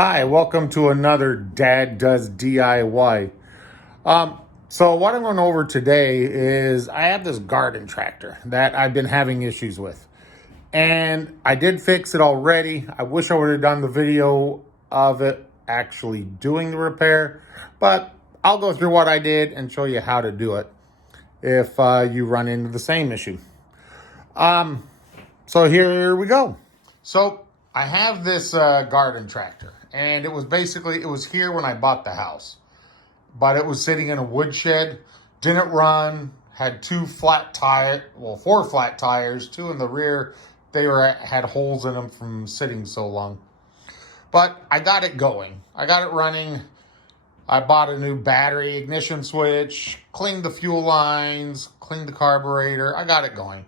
Hi, welcome to another Dad Does DIY. So what I'm going over today is I have this garden tractor that I've been having issues with. And I did fix it already. I wish I would have done the video of it actually doing the repair, but I'll go through what I did and show you how to do it if you run into the same issue. So here we go. So I have this garden tractor, and it was here when I bought the house, but it was sitting in a woodshed, didn't run, had four flat tires, two in the rear. Had holes in them from sitting so long, but I got it going. I got it running. I bought a new battery, ignition switch, cleaned the fuel lines, cleaned the carburetor. I got it going,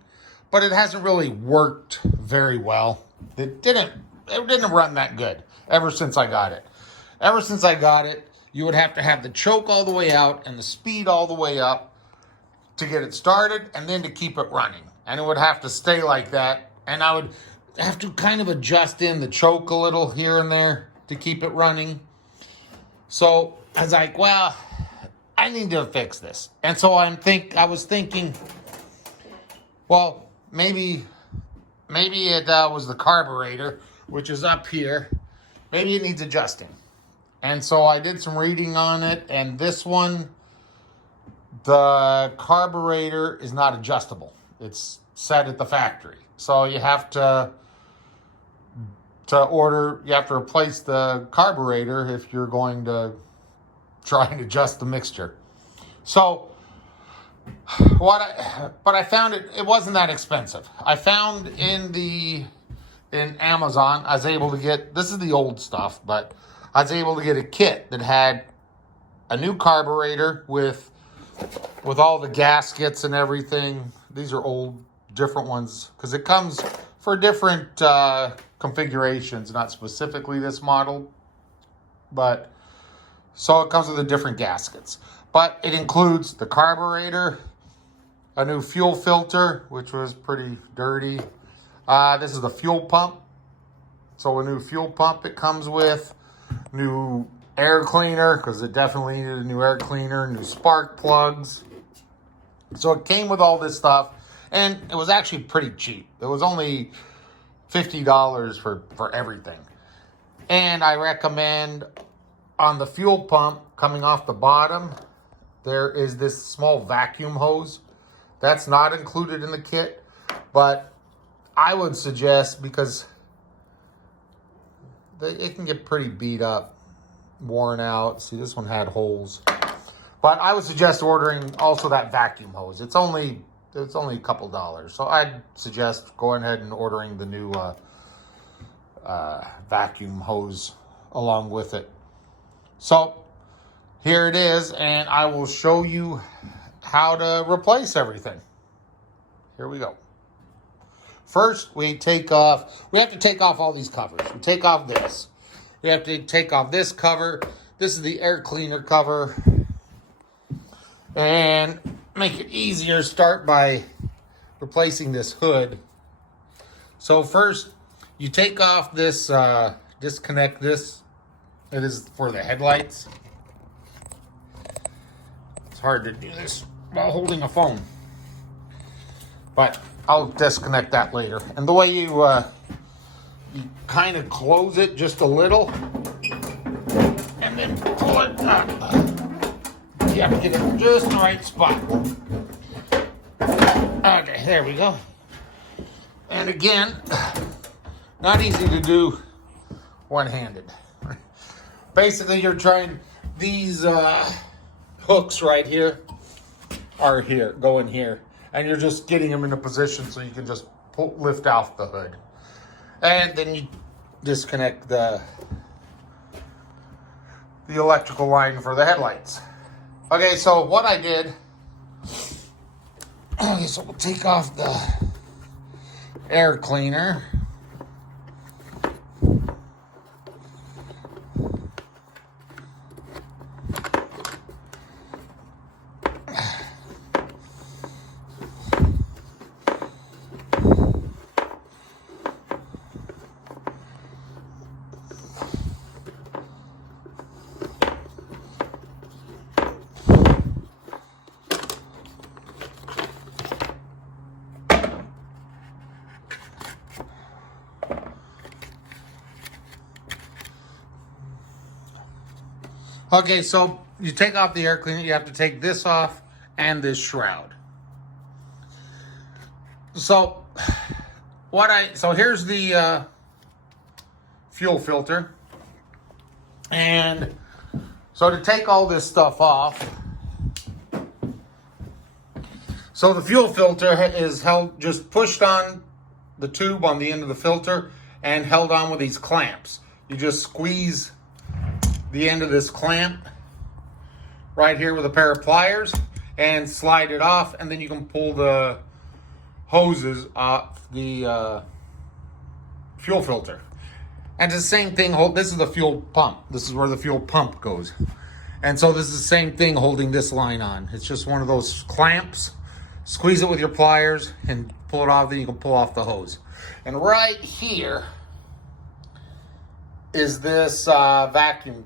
but it hasn't really worked very well. It didn't run that good ever since I got it. Ever since I got it, you would have to have the choke all the way out and the speed all the way up to get it started and then to keep it running. And it would have to stay like that. And I would have to kind of adjust in the choke a little here and there to keep it running. So I was like, well, I need to fix this. And so I was thinking, well, maybe it was the carburetor, which is up here. Maybe it needs adjusting. And so I did some reading on it, and this one, the carburetor is not adjustable. It's set at the factory. So you have to replace the carburetor if you're going to try and adjust the mixture. So but I found it wasn't that expensive. I found in Amazon, I was able to get, this is the old stuff, but I was able to get a kit that had a new carburetor with all the gaskets and everything. These are old, different ones, because it comes for different configurations, not specifically this model, but so it comes with the different gaskets. But it includes the carburetor, a new fuel filter, which was pretty dirty. This is the fuel pump. So a new fuel pump it comes with, new air cleaner, because it definitely needed a new air cleaner, new spark plugs. So it came with all this stuff, and it was actually pretty cheap. It was only $50 for everything. And I recommend on the fuel pump, coming off the bottom, there is this small vacuum hose. That's not included in the kit, but I would suggest, because it can get pretty beat up, worn out. See, this one had holes. But I would suggest ordering also that vacuum hose. It's only a couple dollars. So I'd suggest going ahead and ordering the new vacuum hose along with it. So here it is, and I will show you how to replace everything. Here we go. First, we have to take off all these covers. We take off this. We have to take off this cover. This is the air cleaner cover. And make it easier, start by replacing this hood. So first, you take off this, disconnect this. It is for the headlights. It's hard to do this while holding a phone, but I'll disconnect that later. And the way you kind of close it just a little and then pull it up. You have to get it just in the right spot. Okay, there we go. And again, not easy to do one-handed. Basically, these hooks right here go in here, and you're just getting them in a position so you can just lift off the hood. And then you disconnect the electrical line for the headlights. Okay, so what I did, so we'll take off the air cleaner. Okay, so you take off the air cleaner, you have to take this off and this shroud. So here's the fuel filter. And so to take all this stuff off, so the fuel filter is held, just pushed on the tube on the end of the filter and held on with these clamps. You just squeeze the end of this clamp right here with a pair of pliers and slide it off, and then you can pull the hoses off the fuel filter. And it's the same thing, this is the fuel pump. This is where the fuel pump goes. And so this is the same thing holding this line on. It's just one of those clamps. Squeeze it with your pliers and pull it off, then you can pull off the hose. And right here is this vacuum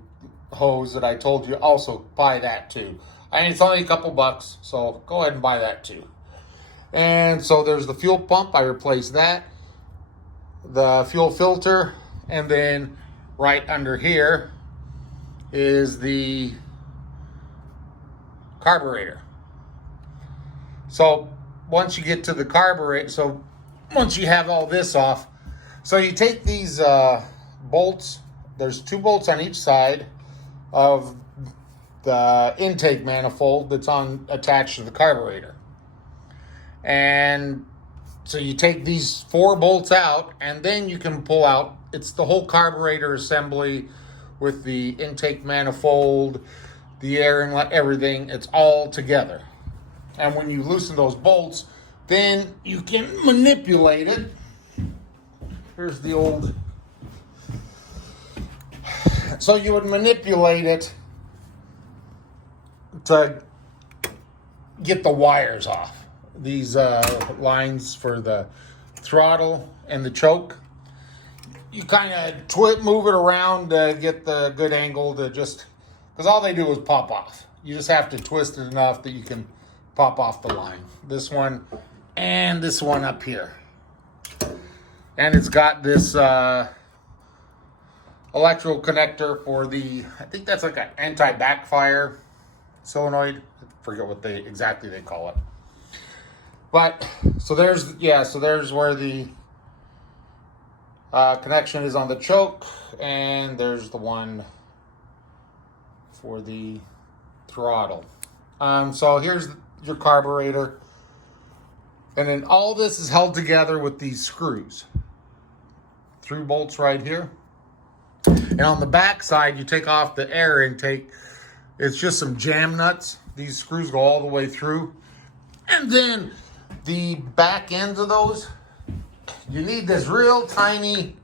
hose that I told you. Also buy that too. I mean, it's only a couple bucks, so go ahead and buy that too. And so there's the fuel pump. I replaced that. The fuel filter. And then right under here is the carburetor. So once you get to the carburetor, so once you have all this off, so you take these bolts. There's 2 bolts on each side of the intake manifold that's attached to the carburetor. And so you take these 4 bolts out, and then you can pull out, it's the whole carburetor assembly with the intake manifold, the air inlet, everything. It's all together. And when you loosen those bolts, then you can manipulate it. Here's the old. So you would manipulate it to get the wires off. These lines for the throttle and the choke. You kind of move it around to get the good angle to just, because all they do is pop off. You just have to twist it enough that you can pop off the line. This one and this one up here. And it's got this electrical connector for the, I think that's like an anti-backfire solenoid. I forget what exactly they call it. But so there's where the connection is on the choke, and there's the one for the throttle. So here's your carburetor, and then all this is held together with these screws. 3 bolts right here, and on the back side you take off the air intake. It's just some jam nuts. These screws go all the way through, and then the back ends of those, you need this real tiny,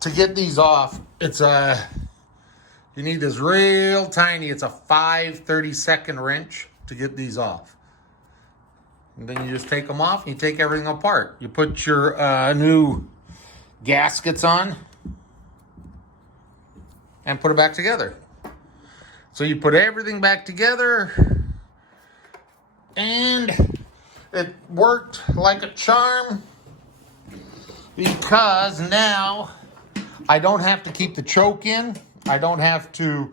to get these off, you need this real tiny, it's a 5/32 wrench to get these off. And then you just take them off and you take everything apart. You put your new gaskets on and put it back together. So you put everything back together, and it worked like a charm, because now I don't have to keep the choke in. I don't have to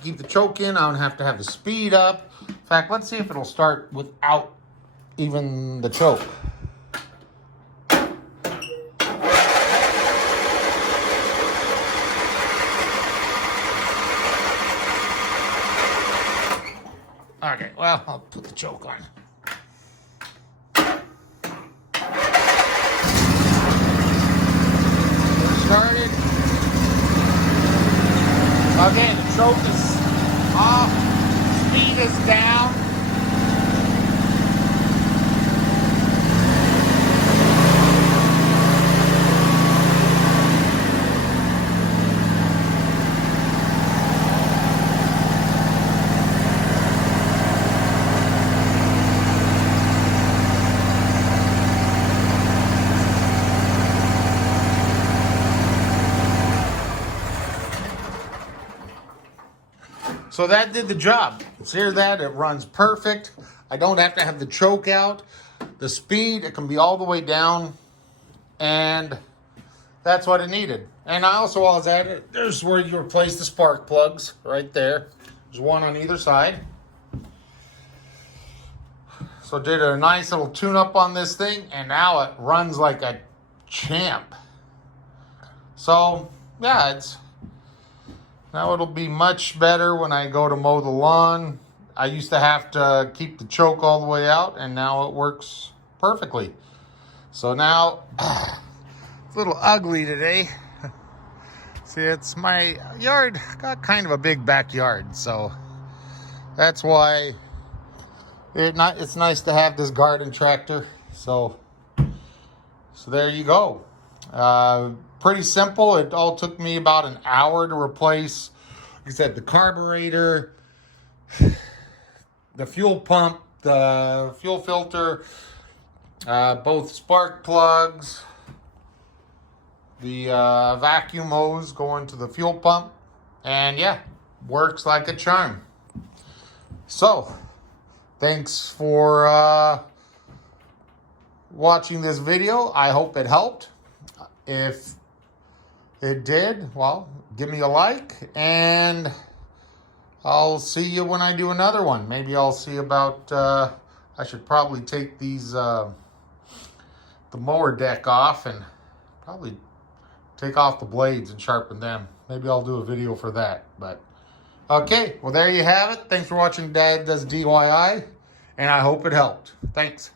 keep the choke in. I don't have to have the speed up. In fact, let's see if it'll start without even the choke. Okay, well, I'll put the choke on. Started. Okay, the choke is off. Speed is down. So that did the job. See that? It runs perfect. I don't have to have the choke out. The speed, it can be all the way down. And that's what it needed. And I also was at it, there's where you replace the spark plugs right there. There's one on either side. So did a nice little tune-up on this thing, and now it runs like a champ. So yeah, now it'll be much better when I go to mow the lawn. I used to have to keep the choke all the way out, and now it works perfectly. So now, it's a little ugly today. See, it's my yard, got kind of a big backyard, so that's why it's nice to have this garden tractor. So there you go. Pretty simple. It all took me about an hour to replace, like I said, the carburetor, the fuel pump, the fuel filter, both spark plugs, the vacuum hose going to the fuel pump, and yeah, works like a charm. So, thanks for watching this video. I hope it helped. If it did, well, give me a like, and I'll see you when I do another one. Maybe I'll see about, I should probably take these, the mower deck off and probably take off the blades and sharpen them. Maybe I'll do a video for that. But okay, well, there you have it. Thanks for watching Dad Does DIY, and I hope it helped. Thanks.